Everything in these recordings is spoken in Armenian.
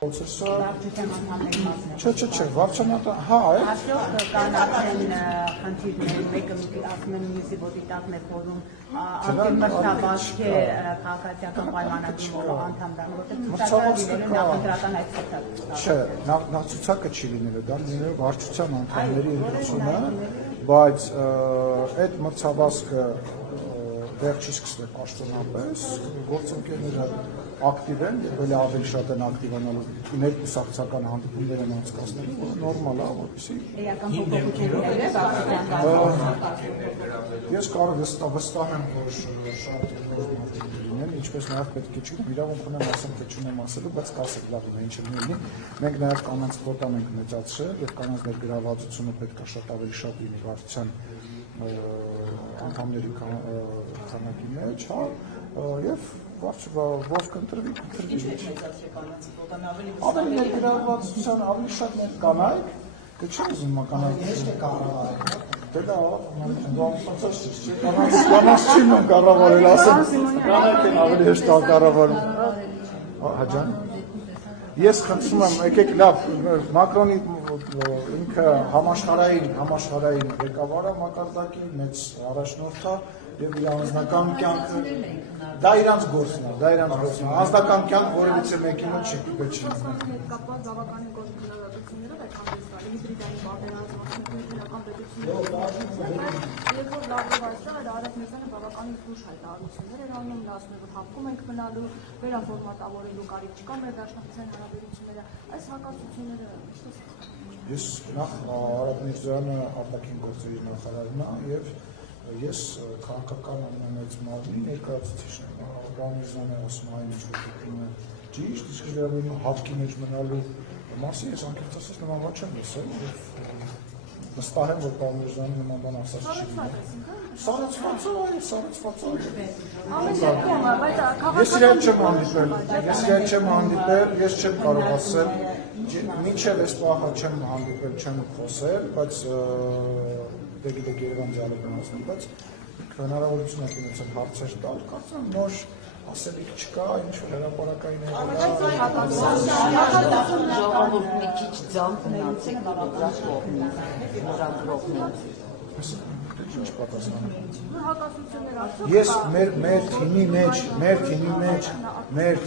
Չէ, վարչանատը, հա, է։ Արդյոք կան արդեն խնդիրներ, մեկը ասում են մյուսի ոտի տակն է փորում, անդրմրցավազք է քաղաքացիական պայմանագրում, որը անդամ դառնում, որտեղ ցուցակը լինելու նախընտրական այդ ցուցակը։ Չէ, նախ ցուցակը չի լինելու, դա լինելու վարչության անդամների ընտրությունը, բայց այդ մրցավազքը դեռ չի սկսվել պաշտոնապես, գործընկերները ակտիվ են, եւ ավելի շատ են ակտիվանալու ներկուսակցական հանդիպումներ են անցկացնելու, որը նորմալ է, որպեսզի Էական փոփոխություններ ես կարող վստահ եմ, որ շատ մարդիկ լինեն, ինչպես նաև պետք է չունեմ, իրավունք ունեմ ասեմ, թե չունեմ ասելու, բայց կասեք լավ է, ինչ լինի։ Մենք նաև կանանց կոտան ենք մեծացրել եւ կանանց ներգրավվածությունը պետք է շատ ավելի շատ լինի վարչության անդամների քանակի մեջ, հա, եւ ով կընտրվի, Ինչ է մեծացրել կանանցի կոտան ավելի ներգրավվածության ավելի շատ կանայք, դե չեմ ուզում կանայք ಎಷ್ಟು ಕಾರಣವಾಯಿತು Դե դա կանանց չի մեն կառավարել, ասեմ, կանայք են ավելի հեշտ կառավարում։ Հաջան։ Ես խնդրում եմ, եկեք լավ, Մակրոնի ինքը համաշխարհային ղեկավարը մակարդակի մեծ առաջնորդ է եւ իր անձնական կյանքը դա իրանց գործն է, անձնական կյանք որևիցե մեկի մոտ չի պետք չի լինի։ Կապված բավականին գործունեություններով այդ հանդիսվալի հիբրիդային պատերազմական պետություններով երբ որ լավով այստեղ էր Արեգ Միրզյանը բավականին զուր հայտարարություններ էր անում, նա ասում է, որ հապկում ենք մնալու, վերաֆորմատավորելու կարիք չկա մեր դաշնակցության հարաբերությունները, այս հակասությունները Ես նախ Արեգ Միրզյանը արտաքին գործերի նախարարն է եւ ես քաղաքական ամենամեծ մարմնի ներկայացուցիչն եմ, Արեգ Միրզյանը ասում այն ինչ որ դեպքում է ճիշտ, իսկ վերաբերյալ հապկի մեջ մնալու մասին ես անկեղծ ասած նման բան չեմ լսել եւ վստահ եմ, որ պարոն Միրզյանը նման բան ասած չի լինի։ Սառեցված է։ Ես իրեն չեմ հանդիպել, ես չեմ կարող ասել, մինչև այս պահը չեմ հանդիպել, չեմ խոսել, բայց դե գիտեք Երևան ձալը ասում, բայց հնարավորություն եք ունեցել հարցեր տալ, կարծեմ նոր ասելիք չկա, ինչ-որ հրապարակային ժողովուրդ մի քիչ ձան գնացեք դրած կողմից, նորագրողներ։ Ինչ պատասխան։ հակասություններ արդյոք Ես մեր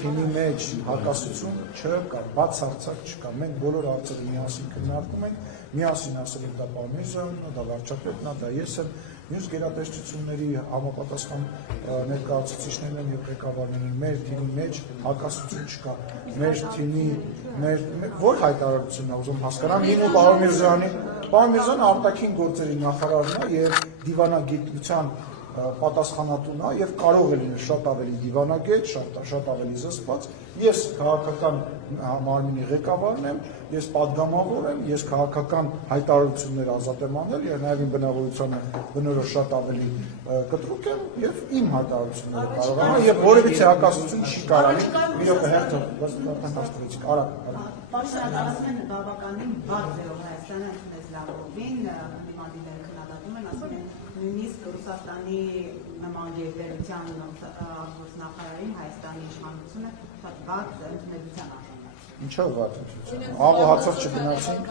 թիմի մեջ հակասություն չկա, բացարձակ չկա։ Մենք բոլոր հարցերը միասին քննարկում ենք, միասին ասել ենք դա պարոն Միրզյանն է, դա վարչապետն է, դա ես եմ, մյուս գերատեսչությունների համապատասխան ներկայացուցիչներն են եւ ղեկավարներն մեր թիմի մեջ հակասություն չկա։ Մեր թիմի որ հայտարարությունն է ուզում հասկանամ, ինձ ու պարոն Միրզյանը արտաքին գործերի նախարարն է եւ դիվանագիտության պատասխանատուն է եւ կարող է լինել շատ ավելի դիվանագետ, շատ ավելի զսպված։ Ես քաղաքական մարմինի ղեկավարն եմ, ես падգամավոր եմ, ես քաղաքական հայտարարություններ ազատ եմ անել եւ նաեւ իմ բնավորությանը բնորոշ շատ ավելի կտրուկ եմ եւ իմ հայտարարությունները կարող եմ եւ որևիցե հակասություն չի կարելի։ Իրոք հերթը հաստատեցիք, արագ։ Պաշտոնը ասում են բավականին բաց ձևով Հայաստանը ընդունեց Լավրովին, նմանիները քննադատում են, ասում են նույնիսկ Ռուսաստանի նման գերտերության նախարարին Հայաստանի իշխանությունը շատ բաց ընդունելության արժանացել։ Ինչո՞վ վատ է։ Աղո հացով չգնացինք։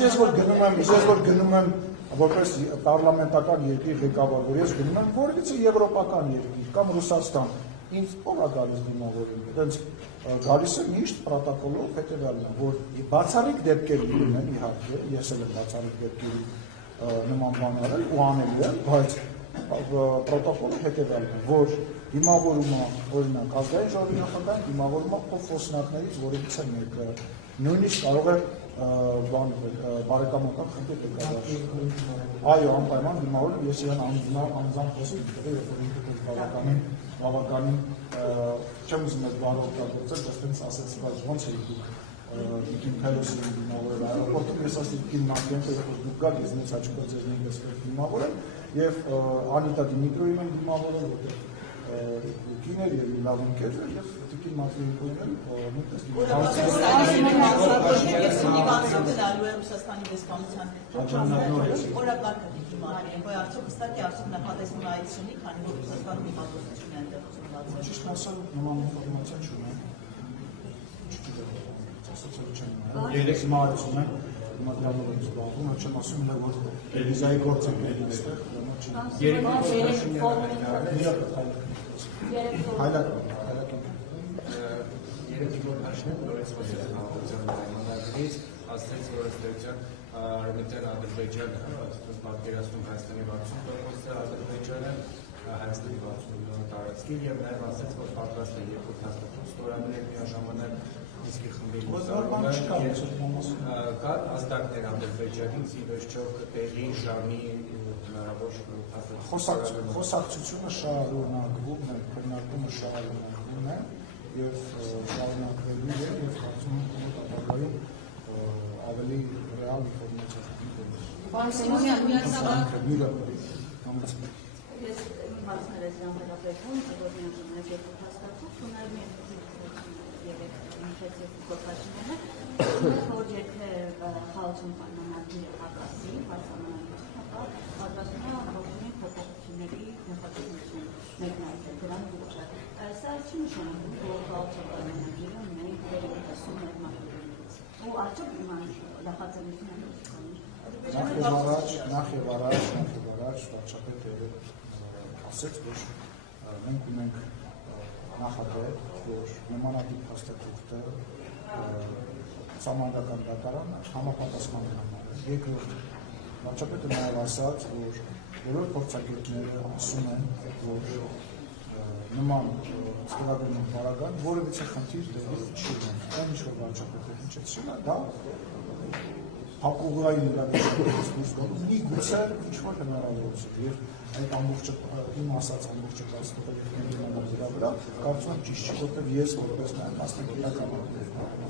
Ես որ գնում եմ որպես պարլամենտական երկրի ղեկավար, որ ես գնում եմ որևիցե եվրոպական երկիր կամ Ռուսաստան, ինձ ո՞ր է գալիս դիմավորում։ Դենց գալիս է միշտ պրոտոկոլով հետևյալն է, որ բացառիկ դեպքեր լինում են իհարկե, ես էլ եմ բացառիկ դեպքերի նման բան արել ու անելու եմ, բայց պրոտոկոլը հետևյալն է, որ դիմավորումը օրինակ ազգային ժողովի նախագահ դիմավորումը փոխոսնակներից որևիցե մեկը նույնիսկ կարող է բարեկամական խնդիր կգործի։ Այո, անպայման դիմավորում ես իրեն անձամբ խոսքի տվել, երբ որ ինքը բավականին չեմ ուզում ես բառը օգտագործել, այսպես ասեցի, բայց ոնց է դուք Իմ Փելոսին դիմավորել այրոպորտում, ես ասեցի իմ մակենտը, որ դուք գաք, ես նենց աչքով ձեզ նույնպես դիմավորել, եւ Անիտա Դիմիտրովին եմ դիմավորել, որտեղ կիներ եւ լավ ընկերներ եւ տիկին Մաթեյկոյանը նույնպես Ռուսաստանի դեսպանության օրակարգը դիմադրեն, որ արդյոք հստակ է արդյոք նախատեսվում այդ շնի, քանի որ Ռուսաստանում դիմադրություն են տեղում ունեցել։ ճիշտ ասած նման ինֆորմացիա չունեմ։ Երեք մարզում են մատրանով զբաղվում, չեմ ասում նա որ վիզայի գործը ունեն այստեղ, Երեք փոխանցում նորից խոսել համապատասխան պայմանագրից, ասաց որ ըստ Արմենիան Ադրբեջանը պատկերացնում Հայաստանի 60%-ը, Ադրբեջանը Հայաստանի 60 միլիոն տարածքի եւ նաեւ ասաց որ պատրաստ է երկու հաստատում ստորագրել միաժամանակ իսկի խմբերի կա ազդակներ Ադրբեջանից ի վերջո կտեղի ժամի հնարավոր խոսակցությունը շարունակվում է, քննարկումը շարունակվում է եւ շարունակվելու է եւ կարծում եմ որ ապագայում ավելի ռեալ ինֆորմացիա Ես հարցներ ես ժամերապետում, որ միաժամանակ երկու հաստատում, ունեմ երեք գործաշինները, որ եթե խաղացում պայմանագրի հակասի, պատրաստվում է առողջունի փոփոխությունների նախաձեռնություն մեկնարկել դրան ուղղը։ Սա չի նշանակում, որ խաղացում պայմանագրերը ունեն վերահսկում մեկնարկելուց։ Ու արդյոք նախաձեռնություն են Նախ եւ առաջ վարչապետը ասաց, որ մենք ունենք նախադեպ, որ նմանատիպ հաստատուղթը սահմանադրական դատարանը համապատասխան համար է։ Երկրորդ, վարչապետը նաև ասաց, որ բոլոր փորձագետները ասում են, որ նման ստորագրման պարագան որևիցե խնդիր տեղի չի ունենում։ Դա ինչ որ վարչապետը հնչեցրել է, դա հակուղային իրավիճակից միգուցե ինչ-որ հնարավորություն եւ այդ ամբողջը իմ ասած ամբողջը կազմակերպությունների նամակի վրա կարծում եմ ճիշտ չի, որտեղ ես որպես մասնագիտական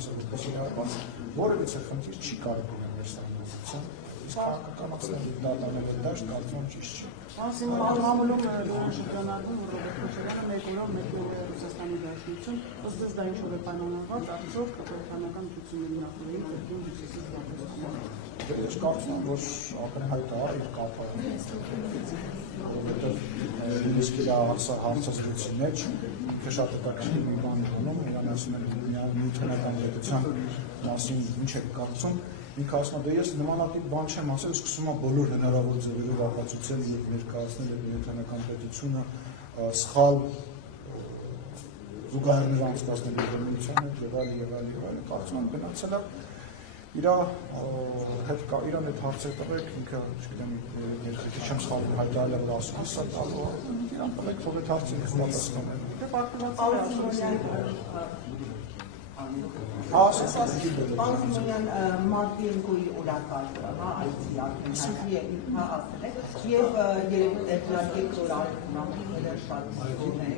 ասած որևիցե խնդիր չի կարող լինել մեր ստանդարտության իսկ քաղաքականացնելու դատարանների դաշտ կարծում եմ ճիշտ չի։ Ասում մամուլում դուրս շրջանառվում որ Ռոբերտ Քոչարյանը մեկ օրով մեկնում է Ռուսաստանի Դաշնություն, ըստ ըստ դա ինչ որ է պայմանավորված, արդյոք կապիտանական ցուցումների նախորդին դեպքում դիցեսից դատաստանում։ Ես կարծում եմ, որ ակնհայտ է իր կապը, որովհետև նույնիսկ իր հարցազրույցի մեջ ինքը շատ հետաքրքիր մի բան ունում, իրան ասում են նյութոնական պետության մասին ինչ եք կարծում, ինքը ասում է, դե ես նմանատիպ բան չեմ ասել, սկսում է բոլոր հնարավոր ձևերով ապացուցել եւ ներկայացնել նյութոնական պետությունը սխալ զուգահեռներ անցկացնել իրենության հետ եւ այլն, կարծում եմ գնացել է Իրա հետ հարցեր տվեք, ինքը, չգիտեմ, երկրի չեմ սխալվում հայտարարել եմ ասում, սա տալու իրան տվեք, թող այդ հարցը ինքը պատասխանել։ Պարզումյան Մարտինկոյի օրակարգը, այդի արդեն հայտնի է ինքնա ասել է, և երևի տեղյակ որ արդյունքները շատ սիրուն է,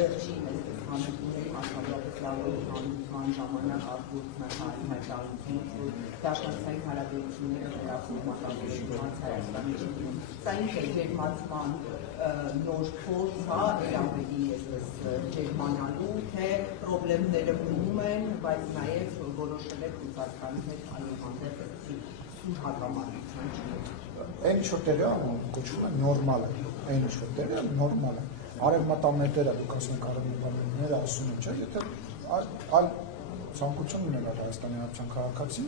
վերջին է հանրությունների մասնավորապես լավերի հանրության ժամանակ արգուրդն է հայտարարություն, որ դաշնակցային հարաբերությունները վերախորհրդատվության Հայաստանի շրջանում։ Սա ինչ է ջերմացման նոր փորձ, ավելի այսպես ջերմանալու, թե պրոբլեմները մնում են, բայց նաև որոշել եք Ռուսաստանի հետ այլանդեղ սուր հակամարտության չունի։ Այն ինչ որ տեղի կոչվում է նորմալ է, այն ինչ որ տեղի նորմալ է։ Արևմտամետերը, դուք ասում եք արևմտամետները ասում են, չէ՞, եթե այլ ցանկություն ունենա Հայաստանի Հանրապետության քաղաքացի,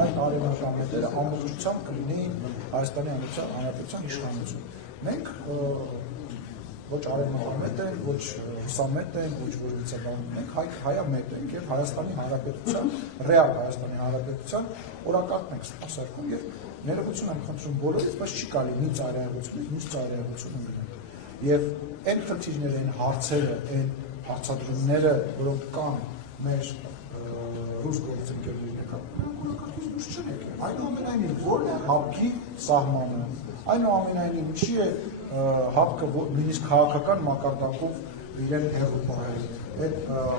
այն արևմտամետերը ամբողջությամբ կլինեին Հայաստանի Հանրապետության իշխանություն։ Մենք ոչ արևմտամետ ենք, ոչ հուսամետ ենք, ոչ որևիցե բան ենք, հայամետ ենք եւ Հայաստանի Հանրապետության, ռեալ Հայաստանի Հանրապետության օրակարգն ենք սպասարկում եւ ներողություն եմ խնդրում բոլորից, բայց չի կարելի մի ծայրահեղությունից մյուս ծայրահեղություն ունենալ։ Եվ այն խնդիրները, այն հարցերը, այն հարցադրումները, որոնք կան մեր ռուս գործընկերների նկատմամբ, դուրս չեն եկել։ Այնուամենայնիվ, որն է ՀԱՊԿ-ի սահմանը, այնուամենայնիվ, ինչի է ՀԱՊԿ-ը նույնիսկ քաղաքական մակարդակով իրեն հեռու պահել։ Այդ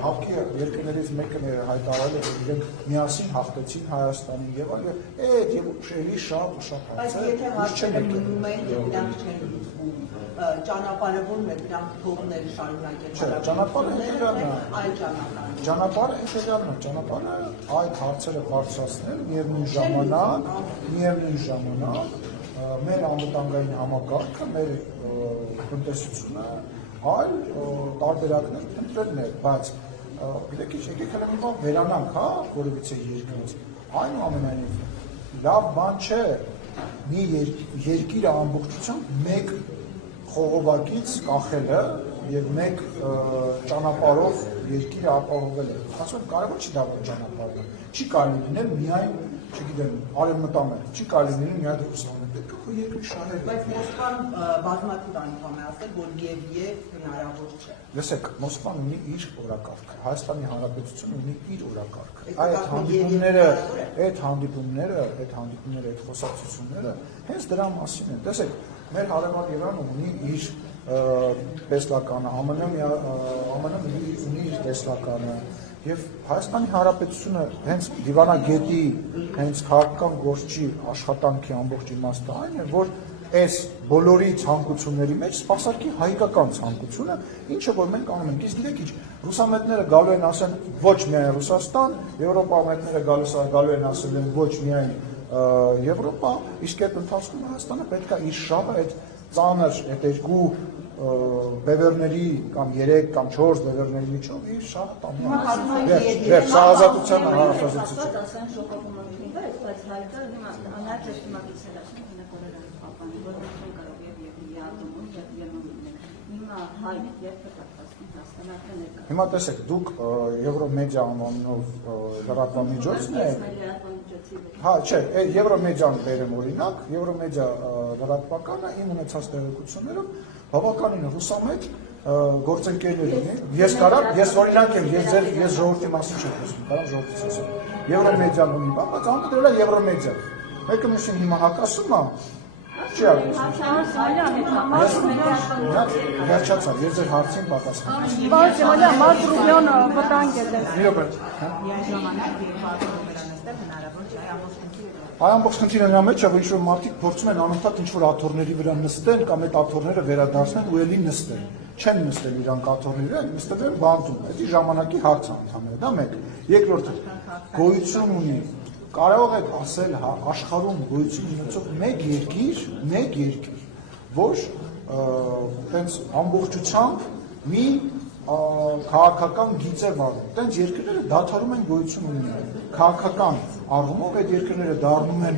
ՀԱՊԿ-ի երկրներից մեկը հայտարարել է, որ իրենք միասին հաղթեցին Հայաստանին եւ այլն, այդ եւ շեյլի շատ հարցեր։ Բայց եթե հարցերը մնում են, դրանք չեն լուծվում, ճանապարհը որ դրանք թողնել շարունակել։ Չէ, ճանապարհը ինտեգրալն է։ Այլ ճանապարհ։ Ճանապարհը ինտեգրալն է, ճանապարհը այդ հարցերը բարձրացնել միևնույն ժամանակ մեր անվտանգային համակարգը, մեր տնտեսությունը այլ տարբերակներ ընտրելն է, բայց գիտեք ինչ, եկեք հələ մի բան վերանանք, հա, որևիցե երկրից։ Այնուամենայնիվ լավ բան չէ մի երկիրը ամբողջությամբ մեկ խողովակից կախելը եւ մեկ ճանապարհով երկիրը ապահովելը։ Ասում կարևոր չի դա որ ճանապարհը։ Չի կարելի լինել միայն, չգիտեմ, արևմտամերիկ, չի կարելի լինել միայն Ռուսաստանը, պետք է քո երկրի շահերը։ Բայց Մոսկվան բազմաթիվ անգամ է ասել, որ եւ հնարավոր չէ։ Լսեք, Մոսկվան ունի իր օրակարգը, Հայաստանի Հանրապետությունը ունի իր օրակարգը։ Այդ հանդիպումները, այդ խոսակցությունները հենց դրա մասին են։ Տեսեք, մեր հարևան Իրանը ունի իր տեսլականը, ԱՄՆ-ը ունի իր տեսլականը, եւ Հայաստանի Հանրապետությունը հենց դիվանագետի, հենց քաղաքական գործի աշխատանքի ամբողջ իմաստը այն է, որ այս բոլորի ցանկությունների մեջ սպասարկի հայկական ցանկությունը, ինչը որ մենք անում ենք։ Իսկ գիտեք ինչ, ռուսամետները գալու են ասեն ոչ միայն Ռուսաստան, եվրոպամետները գալու են ասել են ոչ միայն Եվրոպա, իսկ այդ ընթացքում Հայաստանը պետք է իր շահը այդ ծանր, այդ երկու բևերների կամ 3 կամ 4 բևերների միջով իր շահը տանի։ Եվ սա ազատության հարավազատություն։ Ասեն շոկովում ընդունվեց, բայց հայտը հիմա ճշտամատից ասում հնագորական պապանի, որ մենք կարող եւ միատում եւ յեմոնն։ Հիմա հայտ եւ պատասխան հասկանալի ներկա։ Հիմա տեսեք, դուք Եվրոմեդիա անվանով լրատվամիջոցն եք։ Հա, չէ, Եվրոմեդիան բերեմ օրինակ, Եվրոմեդիա լրատվականը իմ ունեցած տեղեկություններով բավականին ռուսամետ գործընկերներ ունի։ Ես օրինակ եմ, ես ժողովրդի մասին չեմ խոսում, կարամ ժողովրդից ասեմ։ Եվրոմեդիան ունի, բայց անունը դրել է Եվրոմեդիա։ Մեկը մյուսին հիմա հակասում է, չի վերջացավ, ես ձեր հարցին պատասխանեցի։ Բայց Ջեմալյան, Մարկ Ռուբյանը վտանգ է դες։ Միայն ժամանակ եւ պատասխանել հնարավոր չէ ամբողջ քննիները։ Այ ամբողջ խնդիրը նրա մեջ է, որ ինչ-որ մարդիկ փորձում են անընդհատ ինչ-որ աթոռների վրա նստեն կամ այդ աթոռները վերադարձնել ու ելի նստեն։ Չեն նստել իրանք աթոռների վրա, նստել են բանտում։ Դա ժամանակի հարց է ընդհանրապես, դա մեկ։ Երկրորդը, գոյություն ունի։ Կարող եք ասել, հա, աշխարհում գոյություն ունեցող մեկ երկիր, որ տենց ամբողջությամբ մի քաղաքական գիծ է վարում։ Տենց երկրները դադարում են գոյություն ունենալ։ Քաղաքական առումով այդ երկրները դառնում են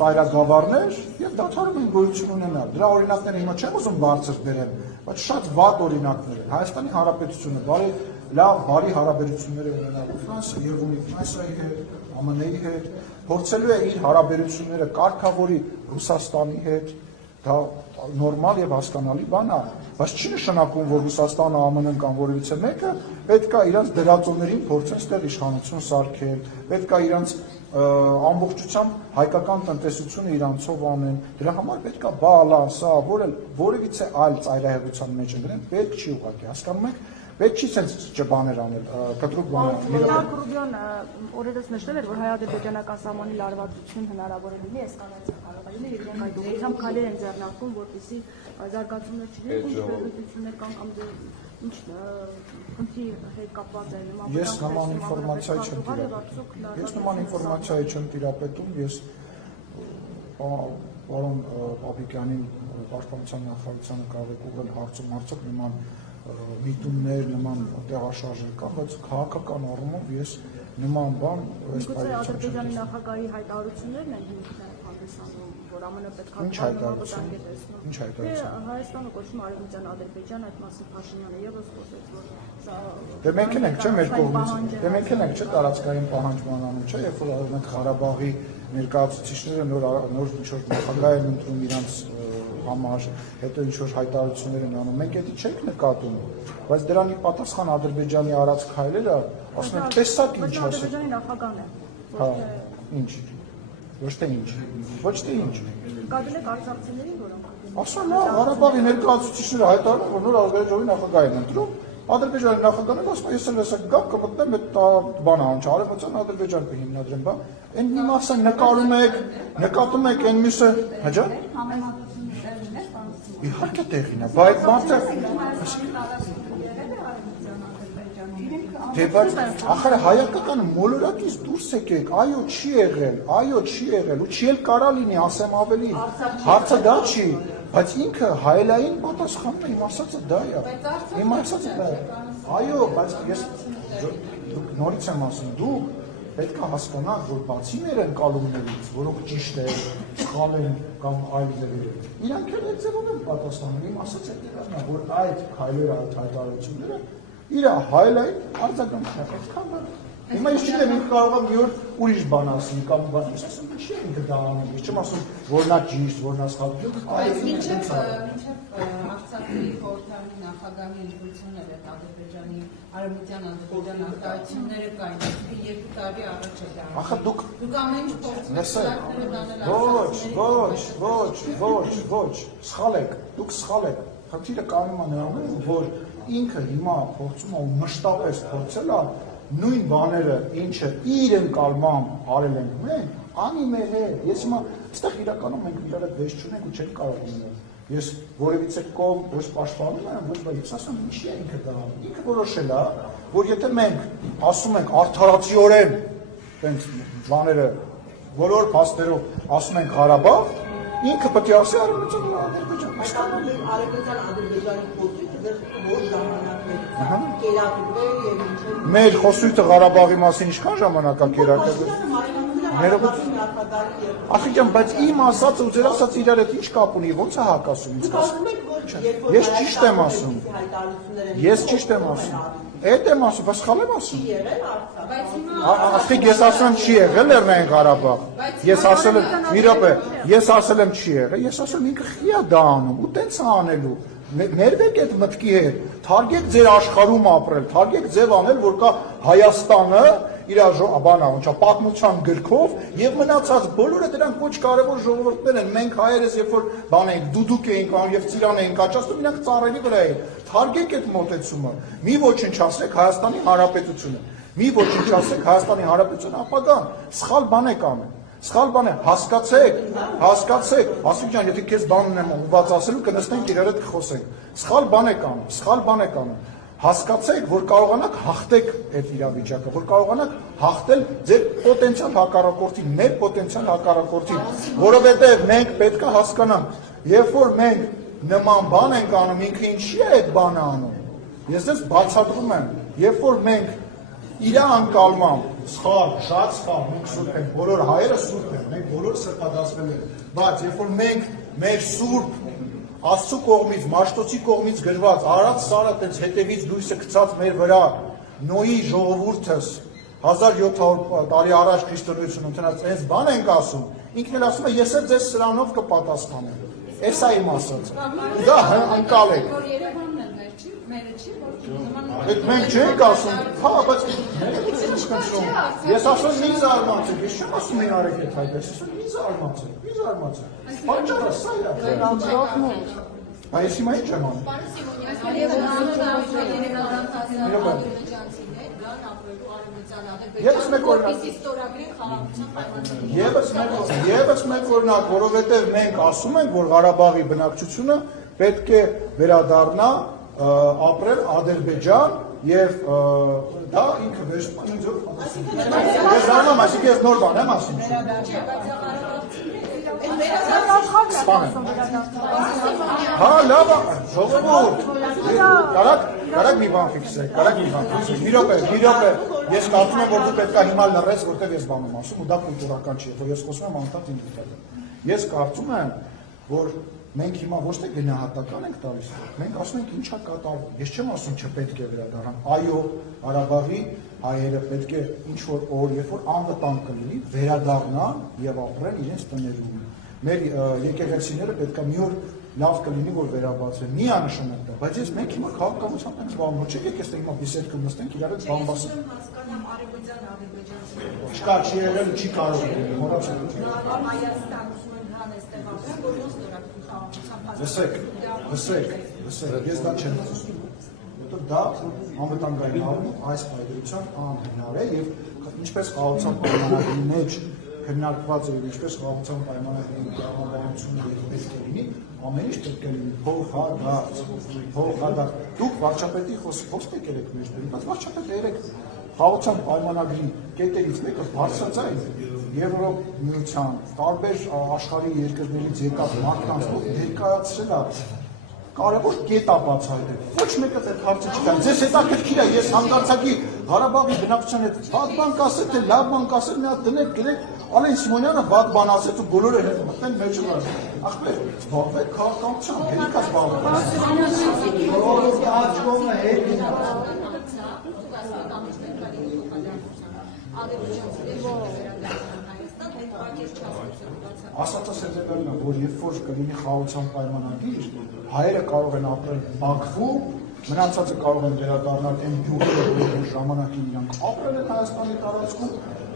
ծայրագավառներ եւ դադարում են գոյություն ունենալ։ Դրա օրինակները հիմա չեմ ուզում բարձր բերեմ, բայց շատ վատ օրինակներ են։ Հայաստանի Հանրապետությունը բարի հարաբերություններ է ունենալու եւ ունի Ֆրանսիայի հետ, ԱՄՆ-ի հետ, փորձելու է իր հարաբերությունները կարգավորի Ռուսաստանի հետ, դա նորմալ եւ հասկանալի բան է, բայց չի նշանակում, որ Ռուսաստանը, ԱՄՆ-ն կամ որևիցե մեկը պետք է իրանց դերածողներին փորձեն ստեղ իշխանություն սարքել, պետք է իրանց ամբողջությամբ հայկական տնտեսությունը իրանցով անեն, դրա համար պետք է բալանսա, որևիցե այլ ծայրահեղության մեջ ընկնեն, պետք չի ուղղակի, հասկանում եք, պետք չի sense չբաներ անել, կտրուկ բաներ։ Մարկ Ռուբյանը օրերս նշել էր, որ հայ-ադրբեջանական սահմանի լարվածություն հնարավոր է լինի, էսկալացիա կարող է լինի, եւ այդ ուղղությամբ քայլեր են ձեռնարկում, որպեսզի զարգացումներ չլինեն, ինչ վերլուծություններ կան կամ ինչ խնդրի հետ կապված է նման։ Ես նման ինֆորմացիայի չեմ տիրապետում, ես պարոն Պապիկյանին պաշտպանության նախարարությանը կարող եք ուղղել հարցում արդյոք նման միտումներ, նման տեղաշարժեր կան, բայց քաղաքական առումով ես նման բան Գուցե Ադրբեջանի նախագահի հայտարարություններն են հիմքն հանդիսանում, որ ԱՄՆ-ը պետք է Ինչ հայտարարություն։ Հայաստանը կոչվում Արևմտյան Ադրբեջան, այդ մասին Փաշինյանը եւս խոսեց, որ սա Դե մենք ենք, չէ՞, մեր կողմից։ Դե մենք ենք, չէ՞, տարածքային պահանջման անում, չէ՞, երբ որ մենք Ղարաբաղի ներկայացուցիչները նոր ինչ-որ նախագահ են ընտրում իրանց համար, հետո ինչ-որ հայտարարություններ են անում, մենք դա չենք նկատում, բայց դրանի պատասխան Ադրբեջանի արած քայլերը, ասում են, տեսակ ինչ ասել։ Ադրբեջանի նախագահն է։ Հա, ինչ։ Ոչ թե ինչ։ Ոչ թե ինչ։ Կադրել եք արցախցիներին, որոնք Ասում է, Ղարաբաղի ներկայացուցիչները հայտարարում, որ նոր Ադրբեջանի նախագահ են ընտրում, Ադրբեջանի նախագահը ասում է, ես էլ հեսա գամ կմտնեմ այդ բանը անչ, արևմտյան Ադրբեջան կհիմնադրեմ, բա։ Այն մի մասը նկատում եք, այն մյուսը, հաջա։ Համեմատություններ Իհարկե տեղին է, բայց մարդը Դե բայց ախր հայկականը մոլորակից դուրս եկեք, այո չի եղել, ու չի էլ կարա լինի, ասեմ ավելի, հարցը դա չի, բայց ինքը հայելային պատասխանում է, իմ ասածը դա է, այո, բայց ես նորից եմ ասում, դուք պետք է հասկանաք, որ բացի մեր ընկալումներից, որոնք ճիշտ են, սխալ են կամ այլներ, իրանք էլ այդ ձևով են պատասխանում, իմ ասած է որ այդ քայլերը, այդ հայտարարությունները իր հայելային արձագանքն է, այդքան բան։ Հիմա ես չգիտեմ, ինքը կարող է մի օր ուրիշ բան ասի կամ բան, ես ասում եմ, չի ինքը դա անում, ես չեմ ասում, որ նա ճիշտ, որ նա սխալ։ Բայց մինչև Արցախի խորհրդարանի նախագահի ընտրությունները Ադրբեջանի արևմտյան Ադրբեջան արտահայտությունները կային, այսինքն 2 տարի առաջ է դա։ Ախր դուք ամեն ինչ փորձում ոչ, սխալ եք, դուք սխալ եք։ Խնդիրը կանում է նրանում, որ ինքը հիմա փորձում է մշտապես փորձել է նույն բաները, ինչը իր ընկալմամբ արել ենք մենք, անի մեր հետ։ Ես հիմա այստեղ իրականում մենք իրար հետ վեճ չունենք ու չենք կարող ունենալ։ Ես որևիցե կողմ ոչ պաշտպանում եմ, ոչ բայց ես ասում եմ, ինչի է ինքը դա անում։ Ինքը որոշել է, որ եթե մենք ասում ենք արդարացիորեն տենց բաները բոլոր փաստերով ասում ենք Ղարաբաղ, ինքը պետք է ասի Արևմտյան Ադրբեջան։ Արևմտյան Ադրբեջանի խոսքը դեռ որ ժամանակներից կերակրվել եւ ինչ Մեր խոսույթը Ղարաբաղի մասին ինչքան ժամանակ է կերակրվել։ Ախիջան, բայց իմ ասածը ու ձեր ասածը իրար հետ ինչ կապ ունի, ո՞նց է հակասում ինձ ասում։ Ես ճիշտ եմ ասում։ Ես ճիշտ եմ ասում։ Էդ եմ ասում, բայց սխալ եմ ասում։ Ախիջ ես ասում եմ չի եղել Լեռնային Ղարաբաղ։ Ես ասել եմ, մի րոպե, ես ասել եմ չի եղել, ես ասում եմ ինքը խիա դա անում ու տենց է անելու։ Ներվեք այդ մտքի հետ, թարգեք ձեր աշխարհում ապրել, թարգեք ձև անել, որ կա Հայաստանը իր բանա, ոնչա պատմության գրքով եւ մնացած բոլորը դրանք ոչ կարևոր ժողովուրդներ են։ Մենք հայերս երբ որ բան ենք, դուդուկ էինք անում եւ ծիրան էինք աճացնում, իրանք ծառերի վրա էին։ Թարգեք այդ մոտեցումը։ Մի ոչնչացրեք Հայաստանի Հանրապետությունը։ Մի ոչնչացրեք Հայաստանի Հանրապետությունը ապագան։ Սխալ բան եք անում։ Սխալ բան է, հասկացեք, Ասիկ ջան, եթե քեզ բան ունեմ ուղված ասելու, կնստենք իրար հետ կխոսենք։ Սխալ բան եք անում։ Հասկացեք, որ կարողանաք հաղթեք այդ իրավիճակը, որ կարողանաք հաղթել ձեր պոտենցիալ հակառակորդին, մեր պոտենցիալ հակառակորդին, որովհետև մենք պետք է հասկանանք, երբ որ մենք նման բան ենք անում, ինքը ինչի է այդ բանը անում։ Ես դες բացատրում եմ, երբ որ մենք իր անկալմամբ սխալ, շատ սխալ, մենք սուրբ ենք, բոլոր հայերը սուրբ են, մենք բոլոր սրբադասվել ենք, բայց երբ որ մենք մեր սուրբ Աստծու կողմից, Մաշտոցի կողմից գրված, Արաց Սարը տենց հետևից լույսը գցած մեր վրա, Նոյի ժողովուրդս 1700 տարի առաջ քրիստոնեություն ընդունած այս բան ենք ասում, ինքն էլ ասում է, ես էլ ձեզ սրանով կպատասխանեմ։ Էս է իմ ասածը։ Դա անկալ եք։ Այդ մենք չենք ասում, հա, բայց ես ասում մի զարմացեք, ես չեմ ասում են արեք այդ հայտ, ես ասում մի զարմացեք, պատճառը սա է։ Այս հիմա ինչ եմ անում։ Եվս մեկ օրինակ, որովհետև մենք ասում ենք, որ Ղարաբաղի բնակչությունը պետք է վերադառնա ապրել Ադրբեջան եւ դա ինքը վերջնամ, այսինքն ես նոր բան եմ ասում։ Հա, լավ, ժողովուրդ, կարակ մի բան ֆիքսեք, մի րոպե, ես կարծում եմ, որ դու պետք է հիմա լռես, որտեղ ես բան եմ ասում, ու դա կուլտուրական չի, որ ես խոսում եմ անդադ ինքնուրույն։ Ես կարծում եմ, որ մենք հիմա ոչ թե գնահատական ենք տալիս, մենք ասում ենք ինչա կատարվում։ Ես չեմ ասում չպետք է վերադառնան։ Այո, Ղարաբաղի հայերը պետք է ինչ-որ օր, երբ որ անվտանգ կլինի, վերադառնան եւ ապրեն իրենց տներում։ Մեր եկեղեցիները պետք է մի օր լավ կլինի, որ վերաբացվեն։ Միանշանակ դա, բայց ես մենք հիմա քաղաքականությամբ ենք զբաղվում, չէ՞ եկեք այստեղ հիմա բիսեդ կնստենք իրար հետ բան ասենք։ Հասկանամ Ադրբեջան Չկա, չի եղել, չի կարող լինել, մոռացեք։ Լսեք, ես դա չեմ ասում, որտեղ դա անվտանգային առումով այս պայմանությամբ անհնար է եւ ինչպես խաղացան պայմանագրի մեջ քննարկված է ինչպես խաղաղության պայմանագրի տրամաբանությունը պետք է լինի, ամեն ինչ պետք է լինի փոխադարձ։ Դուք վարչապետի խոսք եք մեր դեպքում, բայց վարչապետը երեք խաղաղության պայմանագրի կետերից մեկը բարձրաձայն Եվրոպ միության տարբեր աշխարհի երկրներից եկած մարդկանց ներկայացրել է կարևոր կետ է բացահայտել։ Ոչ մեկը այդ հարցը չկա։ Ձեզ հետաքրքիր է, ես հանկարծակի Ղարաբաղի բնակչության հետ վատ բան կասել, թե լավ բան կասել, մի հատ դնեք գրեք, Ալեն Սիմոնյանը վատ բան ասեց ու բոլորը հետ մտեն մեջ ու ախպեր, զբաղվեք քաղաքականությամբ, հերիք ասածս հետևելն է, որ երբ որ կլինի խաղաղության պայմանագիր, հայերը կարող են ապրել Բաքվում, մնացածը կարող են վերադառնալ այն գյուղերը, որ ժամանակին իրանք ապրել են Հայաստանի տարածքում,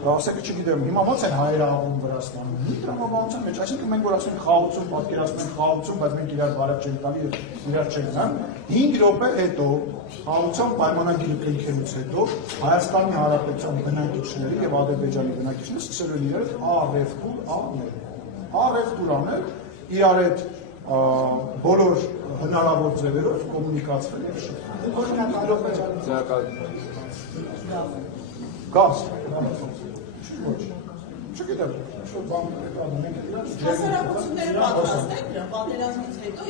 ասեք չգիտեմ, հիմա ո՞նց են հայերը ապրում Վրաստանում։ Մի տրամաբանության մեջ, այսինքն մենք որ ասում ենք խաղաղություն, պատկերացնում ենք խաղաղություն, բայց մենք իրար բարակ չենք տալի եւ իրար չենք նայում։ 5 րոպե հետո խաղաղության պայմանագիրը կնքելուց հետո Հայաստանի Հանրապետության բնակիչների եւ Ադրբեջանի բնակիչները սկսել են իրար առևտուր անել, իրար հետ բոլոր հնարավոր ձևերով կոմունիկացվել եւ գազ չգիտեմ, ինչ-որ բան մենք հասարակությունները պատրաստենք դրան, պատերազմից հետո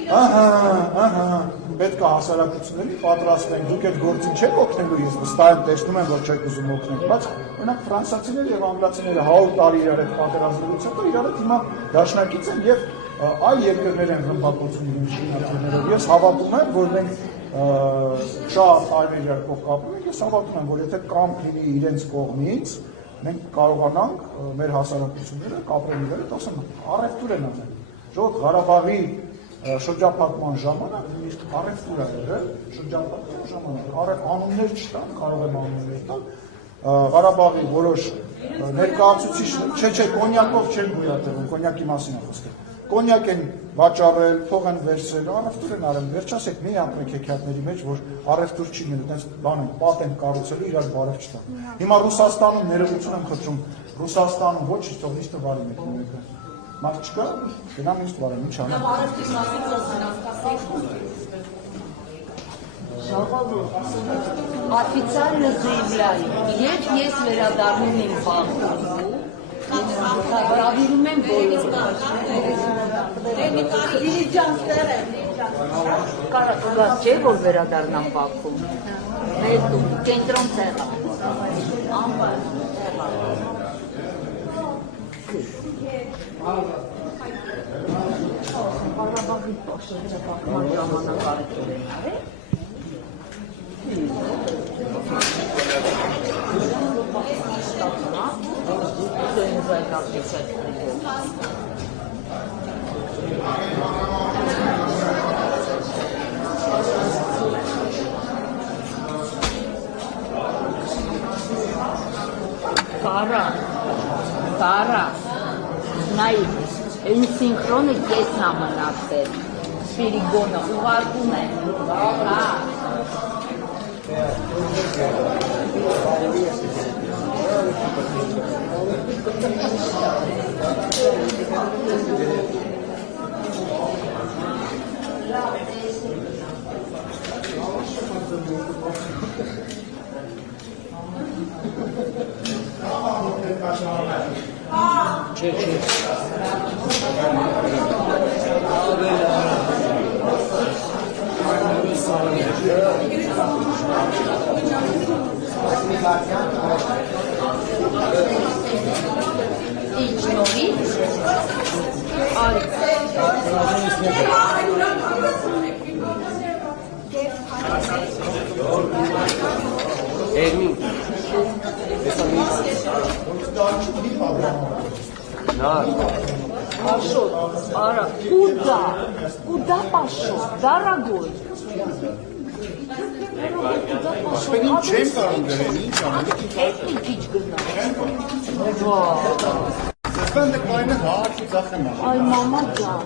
պետք է հասարակությունների պատրաստենք, դուք այդ գործին չեք օգնելու, ես վստահ եմ տեսնում եմ, որ չեք ուզում օգնել, բայց օրինակ ֆրանսիացիները եւ անգլիացիները 100 տարի իրար հետ պատերազմելուց հետո իրար հետ հիմա դաշնակից են եւ այլ երկրներ են ռմբակոծում իրենց շինություններով։ Ես հավատում եմ, որ մենք շատ տարիներ իրար կողք ապրում ենք, ես հավատում եմ, որ եթե կամք լինի իրենց կողմից, մենք կարողանանք մեր հասարակությունները կապրել իրար հետ, ասեմ, առևտուր են անել։ Ժողովուրդ Ղարաբաղի շրջափակման ժամանակ միշտ առևտուր է եղել, շրջափակման ժամանակ անուններ չտան, կարող եմ անուններ տալ, Ղարաբաղի որոշ ներկայացուցիչներ, չէ, կոնյակով չեն գոյատևում, կոնյակի մասին է խոսքը։ Կոնյակ են վաճառել, փող են վերցրել, առևտուր են արել, վերջացեք մի ապրեք հեքիաթների մեջ, որ առևտուր չի մնում, այդպես բան են, պատ են կառուցելու, իրար բարև չտան։ Հիմա Ռուսաստանում ներողություն եմ խնդրում, Ռուսաստանում ոչինչ թող ինձ տվարի մեկը։ Մարդ չկա, գնամ ինձ տվարեմ, ինչ անեմ։ Официально заявляю, ես վերադառնում եմ Բաքու, Հրավիրում եմ բոլորը։ Կարա կգաս չէ, որ վերադառնամ Բաքվում։ Մեր տուն, կենտրոն տեղը։ Ղարաբաղի շրջափակման ժամանակ առևտուր են արել։ Կարա, նայ, այն սինխրոնը կեսն է մնացել, Սպիրիգոնը ուղարկում է, Пошел, Ара, куда? Куда пошел? Дорогой. Ասպերին չեմ կարող գրել, ինչ անեմ։ Էդի քիչ գնա։ Ստան դե կայնը հաճ ծախեմ։ Ay mama ջան։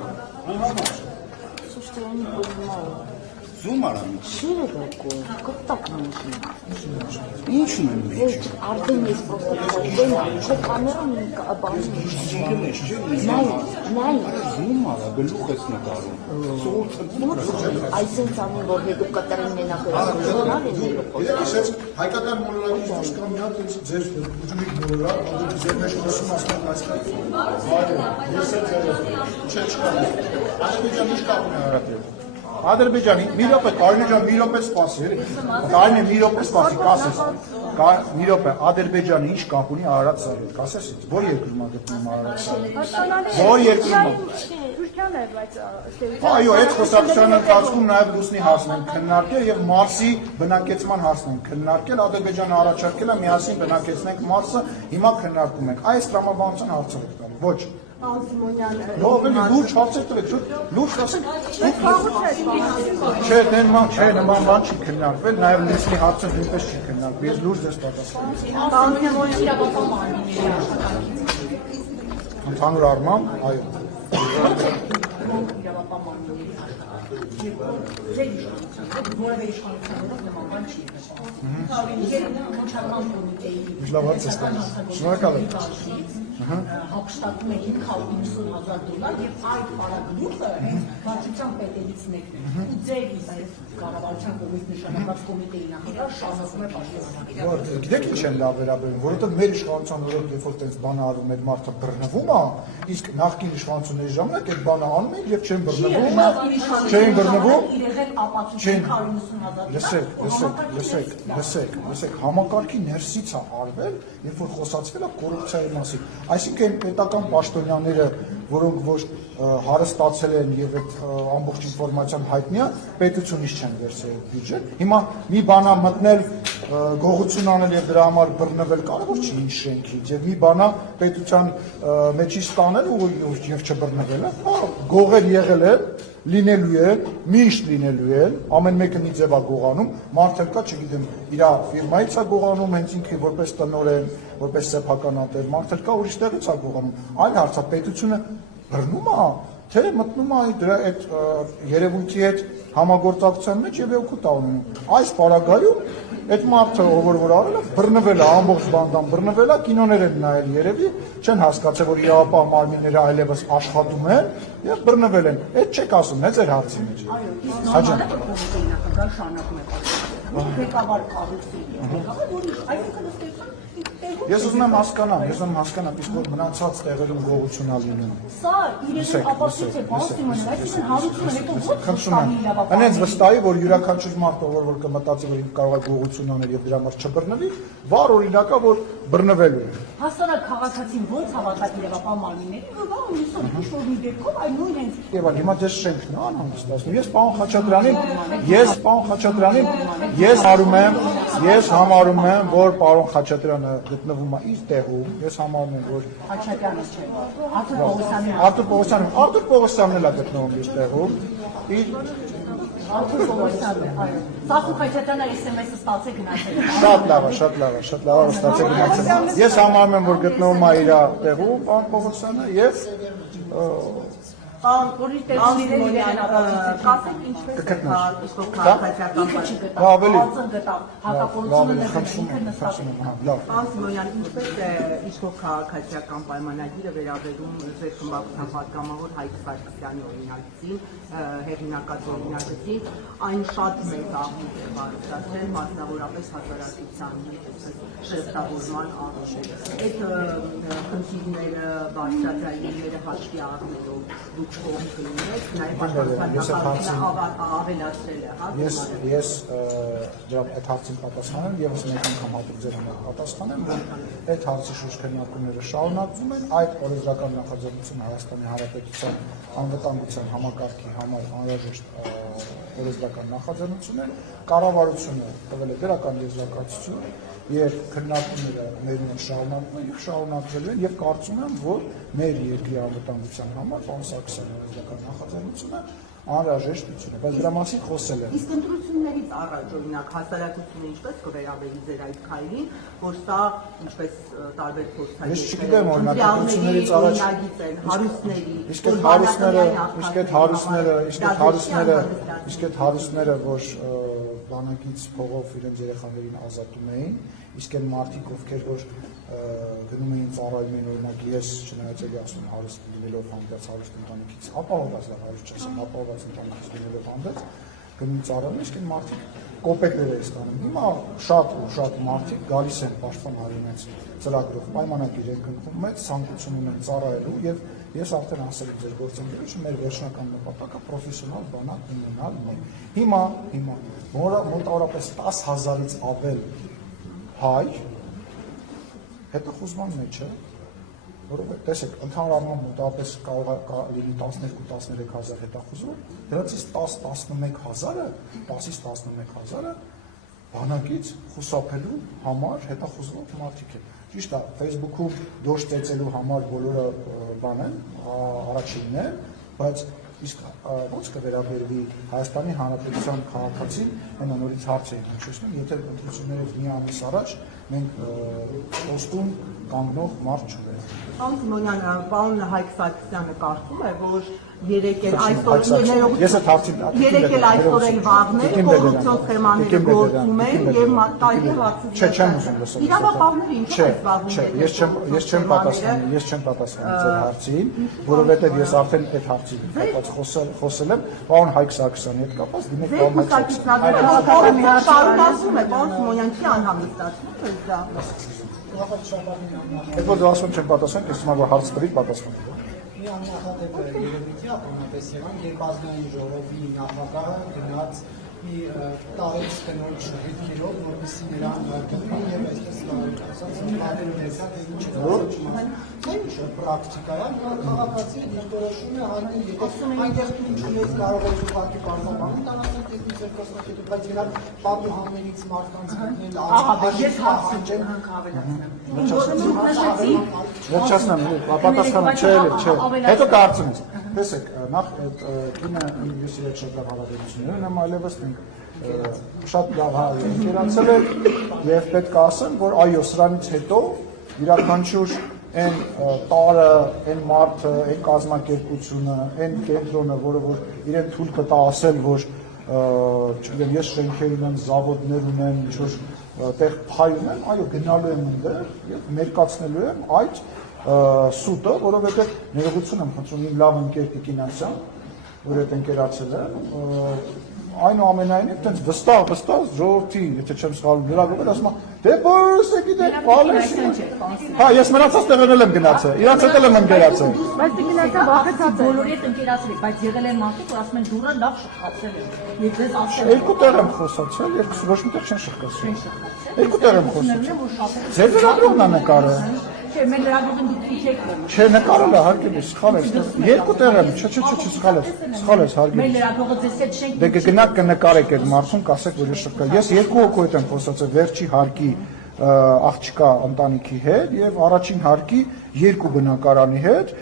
Слушайте, я не понимаю. Zoom արա մի։ Շիրը դակո, կտակ նշի։ Ինչ ունեմ մեջ։ Արդեն ես պրոստը խոստեմ, չէ կամերան բանի։ Նայ, Zoom արա գլուխ ես նկարում։ այսինքն ամեն որ հետո կտրեն մենակ ժուրնալ են Ես հայկական մոլորակից դուրս կամ մի հատ ձեր ուժմիկ մոլորակ, ձեր մեջ խոսում ասում այստեղ։ Ես էլ չէ չկա։ Ադրբեջանի ինչ կապ ունի հարաբերական։ Ադրբեջանի մի րոպե, Կարինե ջան, մի րոպե սպասի։ Կարինե մի րոպե սպասի, կասես։ Մի րոպե, Ադրբեջանի ինչ կապ ունի Արարատի հետ, կասես։ Որ երկրում է գտնվում Արարատը։ Որ երկրում է։ Թուրքիան է, բայց Այո, այդ խոսակցության ընթացքում նաև լուսնի հարցն են քննարկել եւ Մարսի բնակեցման հարցն են քննարկել, Ադրբեջանը առաջարկել է միասին բնակեցնենք Մարսը, հիմա քննարկում ենք։ Այս տրամաբանության հարցը եք տալի։ Ոչ։ Լավ, լուրջ հարցեր տվեք, լուրջ ասեք։ Չէ, նման բան չի քննարկվել, նաև լուսնի հարցը նույնպես չի քննարկվել։ Ես լուրջ ես պատասխանում։ Ընդհանուր առմամբ, այո։ որևէ իշխանություններով նման բան չի Շնորհակալ եմ։ հապշտակում է 590,000 $, եւ այդ параգլուխը վարչության պետերից մեկն է։ Ու ձեր կառավարության կողմից նշանակված կոմիտեի նախագահ շարունակում է պաշտպանել։ Գիտեք ինչ են լավ վերաբերում, որովհետեւ մեր իշխանության օրոք երբ որ տենց բան արում այդ մարդը բռնվում է, իսկ նախկին իշխանությունների ժամանակ այդ բանը անում են եւ չեն բռնվում, չեն բռնվում, չեն 590,000 Լսեք, համակարգի ներսից է արվել, երբ որ խոսացվել է կոռուպցիայի մասին։ Այսինքն պետական պաշտոնյաները, որոնք ոչ հարստացել են եւ այդ ամբողջ ինֆորմացիան հայտնի է, պետությունից չեն վերցրել բյուջետ։ Հիմա մի բանա մտնել գողություն անել եւ դրա համար բռնվել կարևոր չի ինչ շենքից եւ մի բանա պետության մեջից տանել ու եւ չբռնվել, հա, գողեր եղել է լինելու է, միշտ լինելու է, ամեն մեկը մի ձև է գողանում, մարդը կա, չգիտեմ, իր ֆիրմայից է գողանում, հենց ինքը որպես տնօրեն, որպես սեփականատեր, մարդը կա ուրիշ տեղից է գողանում։ Այլ հարց է, պետությունը բռնում է, թե մտնում է դրա այդ երևույթի հետ համագործակցության մեջ եւ օգուտ է ունենում։ Այս պարագայում այդ մարդը ով որ արել է, բռնվել է, ամբողջ բանդան բռնվել է, կինոներ են նայել երևի, չեն հասկացել, որ իրավապահ մարմինները այլևս աշխատում են եւ բռնվել են։ Այդ չեք ասում, հենց այդ հարցի մեջ։ Այո, կոմիտեի նախագահ շարունակում է պաշտպանել։ Ղեկավար կառույցի ղեկավար, որի այսինքն Ես ուզում եմ հասկանամ, իսկ որ մնացած տեղերում գողություն ա լինում։ Սա իրեն ապացույց է, բան Սիմոնը, այսինքն հարուցումը հետո ոչ Խնդրում եմ, հենց վստահի, որ յուրաքանչյուր մարդ, որ կմտածի, որ կարող է գողություն անել եւ դրա համար չբռնվի, վառ օրինակ է, որ բռնվելու է։ Հասարակ քաղաքացին ո՞նց հավատաք իրավապահ մարմիններին, որ բան ունիսով ինչ-որ մի դեպքով այ նույն հենց Եվ հիմա դες շենքն է անհանգստացնում։ Ես պարոն Խաչատրյանին, ես համարում եմ, որ պարոն Խաչատրյանը գտնվում է իր տեղում, ես համարում եմ, որ Խաչատրյանը չէ, Արտուր Պողոսյանն էլ է գտնվում իր տեղում, Արտուր Պողոսյանն է, այո։ Սախու Խաչատրյանը SMS-ը ստացել գնացել։ Շատ լավ է, ստացել գնացել։ Ես համարում եմ, որ գտնվում է իր տեղում, պարոն Պողոսյանը եւ Որի տեղից իրեն կասեք ինչպես կգտնես։ ավելի հակապորությունը ինքը նստած է։ Պարոն Սիմոնյան, ինչպես է իշխող քաղաքացիական պայմանագիրը վերաբերում ձեր խմբակցության պատգամավոր Հայկ Սարգսյանի օրինակին, հեղինակած օրինակին, այն շատ մեծ աղմուկ է բարձրացրել, մասնավորապես հասարակության շեշտավորման առումով։ Այդ խնդիրները բարձրացրելները հաշվի առնելով դուք կողմ կլինեք, նաև պաշտպանության ավելացրել է, հա։ Ես դրա այդ հարցին պատասխանեմ եւս մեկ անգամ հատուկ ձեր համար պատասխանեմ, որ այդ հարցի շուրջ քննարկումները շարունակվում են, այդ օրենսդրական նախաձեռնությունը Հայաստանի Հանրապետության անվտանգության համակարգի համար անհրաժեշտ օրենսդրական նախաձեռնություն է, կառավարությունը տվել է դրական եզրակացություն եւ քննարկումները մեր մոտ շարունակվում են եւ շարունակվելու են եւ կարծում եմ, որ մեր երկրի անվտանգության համար պարոն Սարգսյանի օրենսդրական նախաձեռնությունը անհրաժեշտություն է, բայց դրա մասին խոսել եմ։ Իսկ ընտրություններից առաջ օրինակ հասարակությունը ինչպես կվերաբերի ձեր այդ քայլին, որ սա ինչպես տարբեր Ես չգիտեմ օրինակ ընտրություններից առաջ հարուստների, իսկ այդ հարուստները, որ բանակից փողով իրենց երեխաներին ազատում էին, իսկ այն մարդիկ, ովքեր որ գնում էին ծառայում էին օրինակ ես չնայած էլի ասում հարուստ լինելով հանդերձ հարուստ ընտանիքից ապահովված հարուստ չասեմ ապահովված ընտանիքից լինելով հանդերձ գնում ծառայում իսկ այն մարդիկ կոպեկներ են ստանում հիմա շատ մարդիկ գալիս են պաշտպան իրենց ծրագրով պայմանագիր են կնքում մեծ ցանկություն ունեն ծառայելու եւ ես արդեն ասել եմ ձեր գործընկերոջը մեր վերջնական նպատակը պրոֆեսիոնալ բանակ ունենալն է հիմա մոտավորապես 10,000-ից ավել հայ հետախուզման մեջ է, որովհետև տեսեք, ընդհանուր առմամբ մոտավորապես կարող է լինի 12-13 հազար հետախուզվող, դրանցից 10-11 հազարը, 10-ից 11 հազարը բանակից խուսափելու համար հետախուզվող մարդիկ են։ Ճիշտ է, Facebook-ում դոշ ծեծելու համար բոլորը բան են, առաջինն է, բայց իսկ ո՞նց կվերաբերվի Հայաստանի Հանրապետության քաղաքացին, այնա նորից հարց է հնչեցնում, եթե ընտրություններից մի ամիս առաջ մենք ոստում կանգնող մարդ չունենք։ Պարոն Սիմոնյան, պարոն Հայկ Սարգսյանը կարծում է, որ երեկ էլ այսօր էլ վաղներ կոռուպցիոն սխեմաները գործում են եւ տարբեր հարցեր։ Չեմ ուզում լսել։ Իրավապահները ինչու են զբաղվում։ Ես չեմ պատասխանի ձեր հարցին, որովհետեւ ես արդեն այդ հարցի կապված խոսել եմ, պարոն Հայկ Սարգսյանի հետ կապված, դիմեք պարոն Հայկ Սարգսյանը։ Շարունակում է, պարոն Սիմոնյան չի անհանգստացնում եք դա։ Այդ որ դու ասում չեմ պատասխան, ես հիմա հարց տվի պատասխան։ Մի աննախադեպ երևույթի Աբոնապեսյան, երբ ազգային ժողովի նախագահը գնաց մի տարեց կնոջ հետքերով, որպեսզի նրան գտնի եւ այսպես ասած բարերը ներկա թե ինչ է։ Դա ինչ է պրակտիկայա, քաղաքացի դիրքորոշում է հանի եթե այնտեղ ինչպես կարող է ուղղակի պարզաբանել, տանասան տեխնիկեր կոսմետիկ, բայց իրար պատուհաններից մարդկանց գտնել ես հարցը ավելացնեմ։ Վերջացնեմ, պատասխանը չէ։ Հետո կարծում ես։ Տեսեք, նախ այդ կինը ես իր հետ շատ լավ հարաբերություններ ունեմ, այլևս մենք շատ լավ ընկերացել ենք եւ պետք է ասեմ, որ այո, սրանից հետո յուրաքանչյուր այն տարը, այն մարդը, այն կազմակերպությունը, այն կենտրոնը, որը որ իրեն թույլ կտա ասել, որ չգիտեմ, ես շենքեր ունեմ, զավոդներ ունեմ, ինչ-որ տեղ փայ ունեմ, այո, գնալու եմ այնտեղ եւ մերկացնելու եմ այդ սուտը, որովհետև ներողություն եմ խնդրում իմ լավ ընկեր Տիկինասյան, որ այդ ընկերացել է, այնուամենայնիվ տենց վստահ ժողովրդի, եթե չեմ սխալվում, լրագրողը ասում է, դե բոլորս է գիտեք, բալես։ Հա, ես մնացած տեղերել եմ գնացել, իրանց հետ եմ ընկերացել։ Բայց Տիկինասյան վախեցած բոլորի հետ ընկերացել եք, բայց եղել են մարդիկ, որ ասում են դուրը լավ շփացել է։ Ես ասել եմ։ Երկու տեղ եմ խոսացել, ոչ մի տեղ չեն շփկացել։ Երկու տեղ եմ խոսացել։ Ձեր լրագրողն է նկարը։ Չէ, մեր լրագրողին դուք չեք դնում։ Չէ, նկարել է հարկելի, սխալ ես։ Երկու տեղ եմ, սխալ ես հարկելի։ Մեր լրագրողը ձեզ հետ չենք։ Դե կգնաք կնկարեք այդ մարդուն, կասեք, որ ես շփկա։ Ես երկու հոգու հետ եմ խոսացել, վերջի հարկի աղջկա ընտանիքի հետ եւ առաջին հարկի երկու բնակարանի հետ,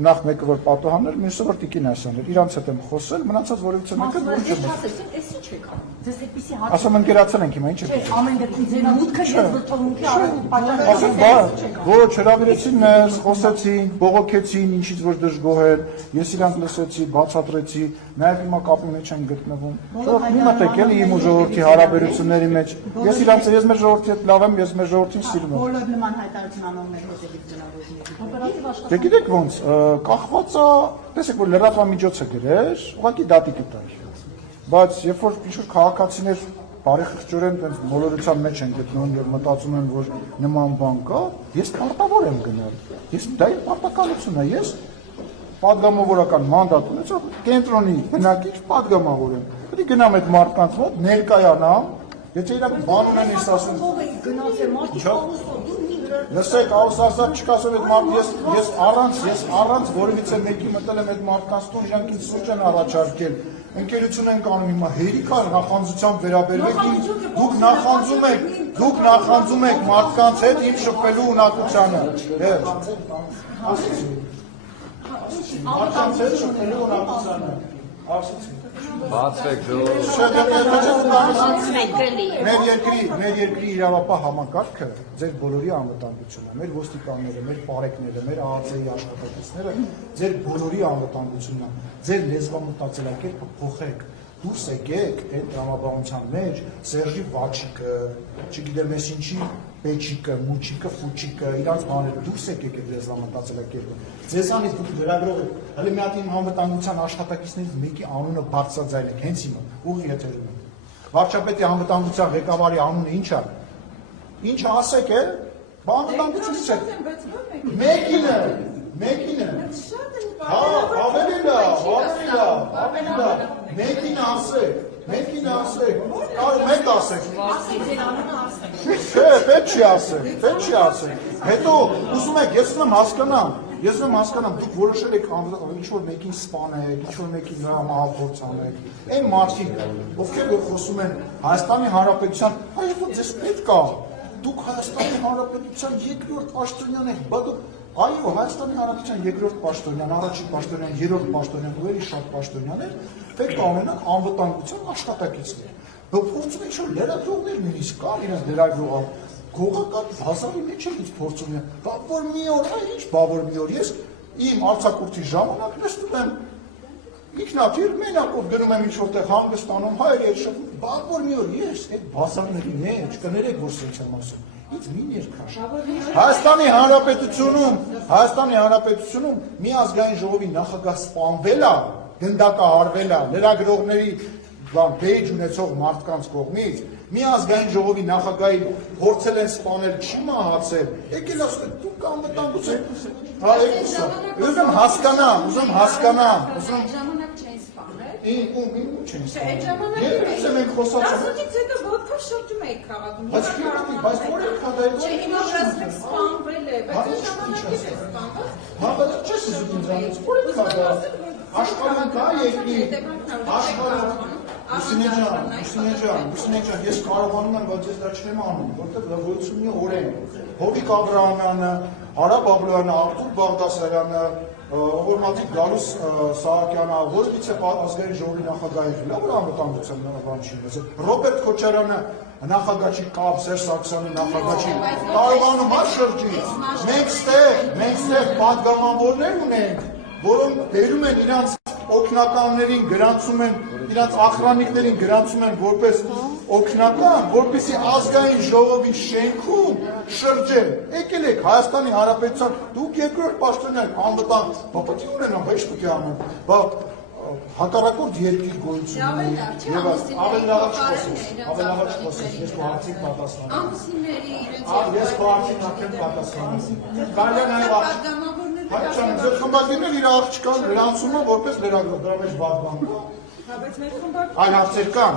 նախ մեկը որ պատուհաններ, մյուսը որ Տիկինասյան էր։ Իրանց հետ եմ խոսել, մնացած որևիցե մեկը ոչ չեմ։ Էս ինչ եք անում։ Ձեզ այդպեսի հարց։ Ասում ընկերացել ենք հիմա, ինչ եք։ Չէ, ամեն դեպքում ձեր մուտքը ես վրթովմունքի պատճառ։ Ասում բա, ոչ հրավիրեցին մեզ, խոսեցին, բողոքեցին, ինչից որ դժգոհ են, ես իրանք լսեցի, բացատրեցի, նաև հիմա կապի մեջ են գտնվում։ Մի մտեք էլի իմ ու ժողովրդի հարաբերությունների մեջ։ Ես մեր ժողովրդի հետ լավ եմ, ես մեր ժողովրդին սիրում եմ։ Բոլոր նման հայտարարություն անողներ հետևից գնալու։ Դե գիտեք ոնց, կախված է, տեսեք որ լրատվամիջոցը գրեր, ուղղակի դատի կտար։ Բայց երբ որ ինչ-որ քաղաքացիներ բարեխղճորեն տենց մոլորության մեջ են գտնվում եւ մտածում են, որ նման բան կա, ես պարտավոր եմ գնալ։ Ես դա իմ պարտականությունն է, ես պատգամավորական մանդատ ունեցա, կենտրոնի բնակիչ պատգամավոր եմ։ Պետք է գնամ այդ մարդկանց մոտ, ներկայանամ, եթե իրանք բան ունեն ես ասում։ Լսեք, աուսասած չկասեմ այդ մարդ, ես առանց որևիցե մեկի մտել եմ այդ մարդկանց տուն, իրանք ինձ սուրճ են առաջարկել։ Ընկերություն ենք անում հիմա հերիքար նախանձությամբ վերաբերվեք, դուք նախանձում եք մարդկանց հետ իմ շփվելու ունակությանը։ Արտանցել շփելու ունակությանը։ Ասացի։ Բացեք Մեր երկրի իրավապահ համակարգը ձեր բոլորի անվտանգությունն է, մեր ոստիկանները, մեր պարեկները, մեր ԱԱԾ-ի աշխատակիցները, ձեր բոլորի անվտանգությունն է, ձեր լեզվամտածելակերպը փոխեք, դուրս եկեք այդ տրամաբանության մեջ Սերժի Վաչիկը, չգիտեմ ես ինչի Պեչիկը, Մուչիկը, Ֆուչիկը, իրանց բաները դուրս եկեք այդ լեզվամտածելակերպը։ Ձեզանից դուք լրագրող եք, հələ մի հատ իմ անվտանգության աշխատակիցներից մեկի անունը բարձրաձայնեք, հենց հիմա, ուղի եթերում է։ Վարչապետի անվտանգության ղեկավարի անունը ի՞նչ է։ Ինչ ասեք է, անվտանգությունից է։ Մեկինը։ Հա, ավելի լավ։ Մեկին ասեք, մեկ ասեք։ Չէ, պետք չի ասեք։ Հետո ուզում եք, ես եմ հասկանամ, դուք որոշել եք ինչ-որ մեկին սպանել, ինչ-որ մեկին մահափորձ անել, այն մարդիկ, ովքեր խոսում են Հայաստանի Հանրապետության, այո, ձեզ պետք է, դուք Հայաստանի Հանրապետության երկրորդ պաշտոնյան եք, բա դուք այո, Հայաստանի Հանրապետության երկրորդ պաշտոնյան, առաջին պաշտոնյան, երրորդ պաշտոնյան, ավելի շատ պաշտոնյաներ պետք է ունենան անվտանգության աշխատակիցներ։ Փորձում են ինչ-որ լրագրողներ նույնիսկ կան, իրենց լրագրող գողական հազարի մեջ էլ ինձ փորձում են, բավոր մի օր, ես իմ արձակուրդի ժամանակ նստում եմ ինքնաթիռ մենակով գնում եմ ինչ-որտեղ հանգստանում, հայր ես շփում, բավոր մի օր ես այդ բասարների մեջ, կներեք որ սենց եմ ասում, ինձ մի ներքաշ։ Հայաստանի Հանրապետությունում մի ազգային ժողովի նախագահ սպանվել է, գնդակահարվել է լրագրողների բեյջ ունեցող մարդկանց կողմից, մի ազգային ժողովի նախագահին փորձել են սպանել, չի մահացել, եկել ասում եք, դուք անվտանգություն, ուզում հասկանամ, ժամանակ չեն սպանել։ Ինչ չեն սպանել։ Երբ ենք խոսացել։ Ասացից հետո ոտքա շրջում եք քաղաքում։ Բայց որ եք հադայել։ Չէ, հիմա ասեք սպանվել է, բայց այդ ժամանակից է սպանված։ Հա, բայց չես ուզում ինձանից, որ եք հադայել։ Աշխարհում կա երկրի, աշխարհում Ուսինեջան, ես կարողանում եմ, բայց ես դա չեմ անում, որտեղ լավոյությունի օրենք, Հովիկ Աբրահամյանը, Արա Բաբլոյանը, Արտուր Բաղդասարյանը, Օրմատիկ Գալուս Սահակյանը, որևիցե ազգային ժողովի նախագահ է, լավ անվտանգության բան չի մեզ, Ռոբերտ Քոչարյանը նախագահ չի կապ, Սերժ Սարգսյանը նախագահ չի, կարողանում է շրջի, մենք ստեղ պատգամավորներ ունենք, որոնք բերում են իրանց օգնականներին գրանցում են, իրանց ախրանիկներին գրանցում են որպես օգնական, որպեսզի ազգային ժողովի շենքում շրջեն։ Եկել եք Հայաստանի Հանրապետության, դուք երկրորդ պաշտոնյան անվտանգ, պետք է ունենան, ոչ պետք է անեն, բա հակառակորդ երկիր գոյությունների ավելի լավ չխոսես, ես քո հարցին պատասխանում եմ։ Ամուսինների Ես քո հարցին արդեն պատասխանում եմ։ Կարելի է նաև Հայաստան, ձեր խմբագիրներ իր աղջկան գրանցումը որպես լրագրող, դրա մեջ բաց բան կա։ Այլ հարցեր կան։